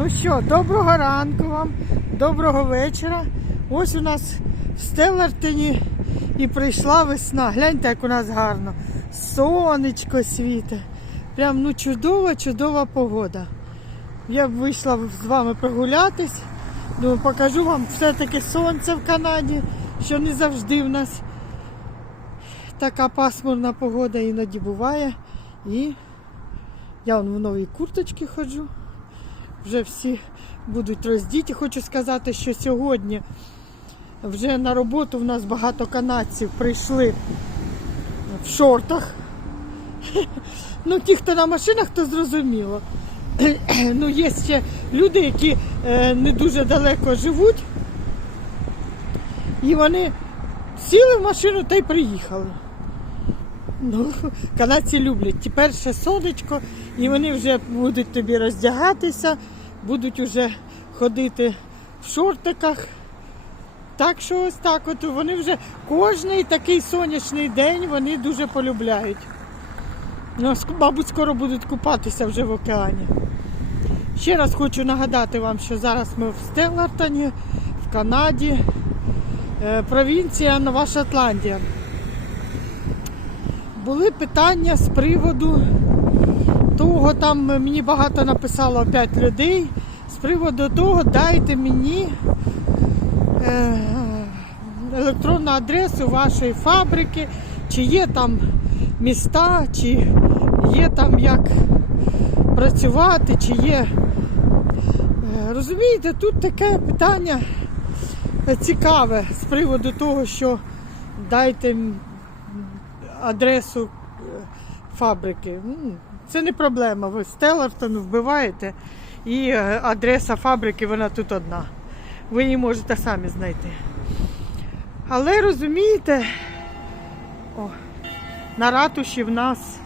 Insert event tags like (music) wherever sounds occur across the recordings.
Ну що, доброго ранку вам, доброго вечора. Ось у нас в Стеллартині і прийшла весна. Гляньте, як у нас гарно. Сонечко світе. Прям ну чудова, чудова погода. Я б вийшла з вами прогулятись. Думаю, покажу вам все-таки сонце в Канаді, що не завжди в нас така пасмурна погода іноді буває. І я в новій курточці ходжу. Вже всі будуть роздіті. Хочу сказати, що сьогодні вже на роботу в нас багато канадців прийшли в шортах. (laughs) Ну, ті, хто на машинах, то зрозуміло. (clears throat) Ну, є ще люди, які е, не дуже далеко живуть. І вони сіли в машину та й приїхали. Ну, канадці люблять. Тепер ще сонечко, і вони вже будуть тобі роздягатися, будуть вже ходити в шортиках. Так що ось так от вони вже кожний такий сонячний день вони дуже полюбляють. Ну, мабуть, скоро будуть купатися вже в океані. Ще раз хочу нагадати вам, що зараз ми в Стеллартоні, в Канаді, е, провінція Нова Шотландія. Були питання з приводу того, там мені багато написало 5 людей. З приводу того, дайте мені е, електронну адресу вашої фабрики, чи є там міста, чи є там як працювати, чи є. Е, Розумієте, тут таке питання цікаве з приводу того, що дайте адресу е, фабрики. Це не проблема. Ви Стеллартон вбиваєте, і е, адреса фабрики вона тут одна. Ви її можете самі знайти. Але розумієте, о, на ратуші в нас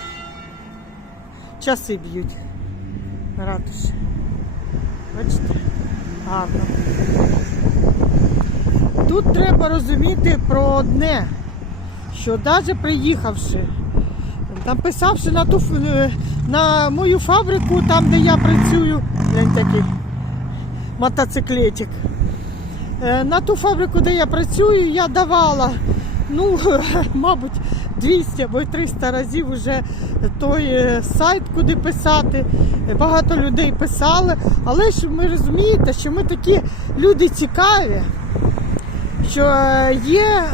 часи б'ють. На ратуші. Бачите? Гарно. Тут треба розуміти про одне, що навіть приїхавши, написавши на ту е, на мою фабрику, там де я працюю, глянь такий мотоциклетик. Е, На ту фабрику, де я працюю, я давала, ну, (laughs) мабуть, 200 або 300 разів вже той е, сайт, куди писати. Багато людей писали, але ж ви розумієте, що ми такі люди цікаві, що є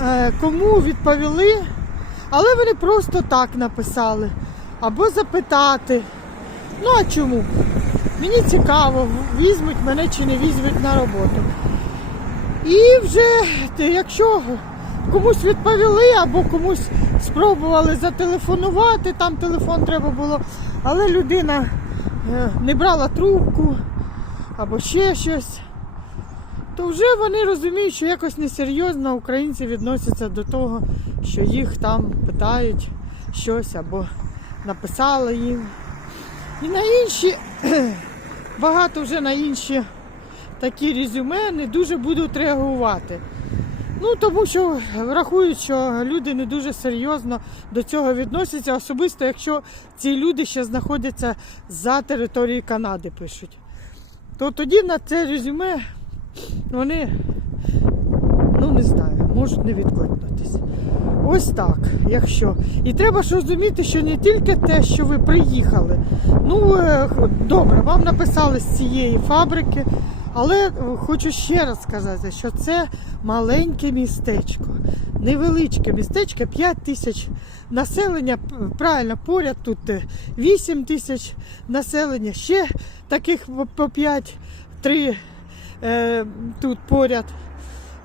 кому відповіли, але вони просто так написали. Або запитати. Ну а чому? Мені цікаво, візьмуть мене чи не візьмуть на роботу. І вже, якщо комусь відповіли або комусь спробували зателефонувати, там телефон треба було, але людина е, не брала трубку або ще щось, то вже вони розуміють, що якось несерйозно українці відносяться до того, що їх там питають щось або написали їм. І на інші, (clears throat) багато вже на інші такі резюме не дуже будуть реагувати. Ну, тому що рахують, що люди не дуже серйозно до цього відносяться, особисто якщо ці люди ще знаходяться за територією Канади, пишуть. То тоді на це резюме вони, ну не знаю, можуть не відкликнутися. Ось так, якщо. І треба ж розуміти, що не тільки те, що ви приїхали. Ну, е, добре, вам написали з цієї фабрики, але е, хочу ще раз сказати, що це маленьке містечко, невеличке містечко, 5 тисяч населення, правильно, поряд тут е, 8 тисяч населення, ще таких по- по 5, 3 е, тут поряд.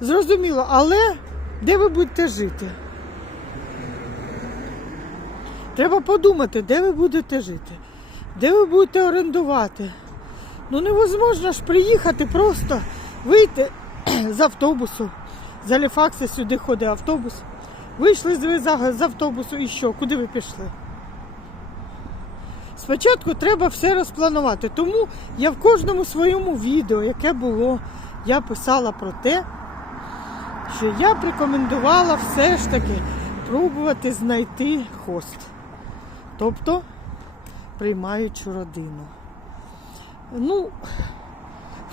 Зрозуміло, але де ви будете жити? Треба подумати, де ви будете жити, де ви будете орендувати. Ну невозможно ж приїхати просто вийти з автобусу. З Аліфакса сюди ходить автобус. Вийшли з автобусу і що? Куди ви пішли? Спочатку треба все розпланувати. Тому я в кожному своєму відео, яке було, я писала про те, що я б рекомендувала все ж таки пробувати знайти хост. Тобто приймаючу родину. Ну,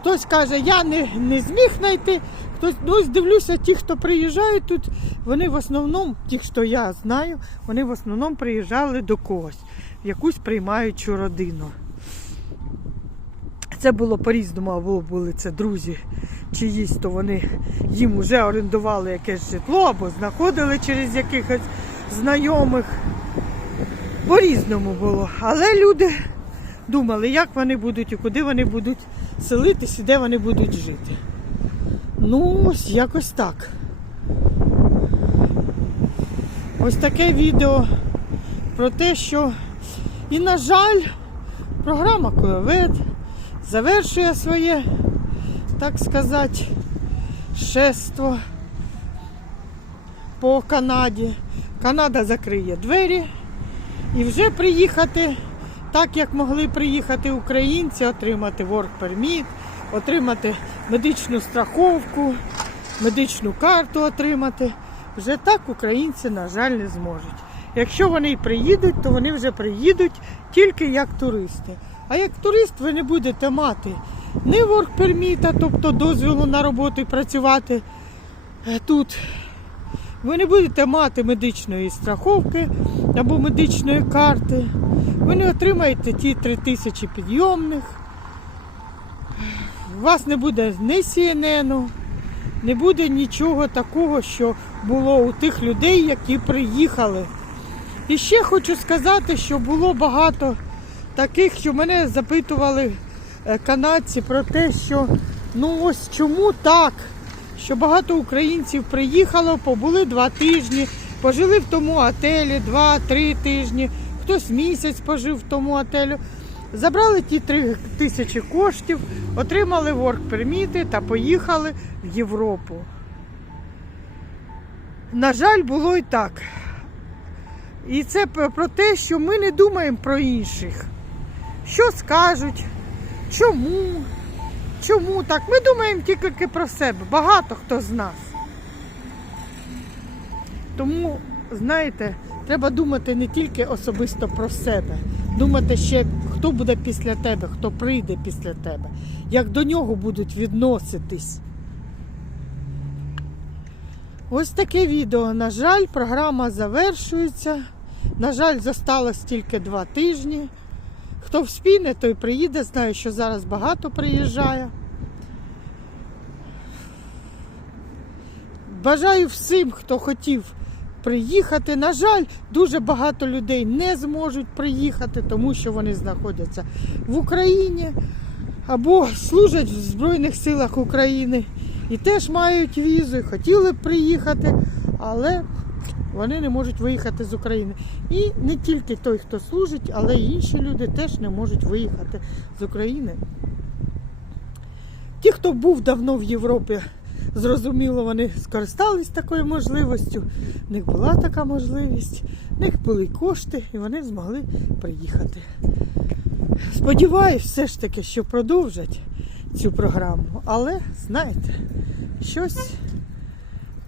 Хтось каже, я не, не зміг знайти. Хтось, ну, дивлюся, ті, хто приїжджають тут, вони в основному, ті, що я знаю, вони в основному приїжджали до когось, якусь приймаючу родину. Це було по-різному, або були це друзі чиїсь, то вони їм вже орендували якесь житло, або знаходили через якихось знайомих. По-різному було. Але люди думали, як вони будуть і куди вони будуть селитись і де вони будуть жити. Ну, ось якось так. Ось таке відео про те, що і, на жаль, програма Куєвед завершує своє, так сказати, шество по Канаді. Канада закриє двері і вже приїхати, так як могли приїхати українці, отримати work permit, отримати медичну страховку, медичну карту отримати. Вже так українці, на жаль, не зможуть. Якщо вони приїдуть, то вони вже приїдуть тільки як туристи. А як турист ви не будете мати ні permit, тобто дозволу на роботу і працювати е, тут. Ви не будете мати медичної страховки або медичної карти. Ви не отримаєте ті 3 тисячі підйомних. У вас не буде ні CNN, не буде нічого такого, що було у тих людей, які приїхали. І ще хочу сказати, що було багато таких, що мене запитували е, канадці про те, що ну ось чому так, що багато українців приїхало, побули два тижні, пожили в тому отелі два-три тижні, хтось місяць пожив в тому отелю. Забрали ті три тисячі коштів, отримали ворк-перміти та поїхали в Європу. На жаль, було і так. І це про те, що ми не думаємо про інших. Що скажуть, чому, чому так? Ми думаємо тільки про себе. Багато хто з нас. Тому, знаєте, треба думати не тільки особисто про себе, думати ще, хто буде після тебе, хто прийде після тебе, як до нього будуть відноситись. Ось таке відео. На жаль, програма завершується. На жаль, зосталось тільки два тижні. Хто вспіне, той приїде. Знаю, що зараз багато приїжджає. Бажаю всім, хто хотів приїхати. На жаль, дуже багато людей не зможуть приїхати, тому що вони знаходяться в Україні або служать в Збройних силах України і теж мають візу, і хотіли б приїхати, але вони не можуть виїхати з України. І не тільки той, хто служить, але й інші люди теж не можуть виїхати з України. Ті, хто був давно в Європі, зрозуміло, вони скористались такою можливістю. В них була така можливість, в них були кошти, і вони змогли приїхати. Сподіваюсь, все ж таки, що продовжать цю програму. Але, знаєте, щось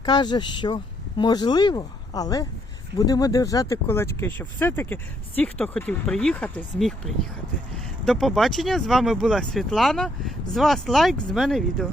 каже, що можливо, але будемо держати кулачки, щоб все-таки всі, хто хотів приїхати, зміг приїхати. До побачення! З вами була Світлана. З вас лайк, з мене відео.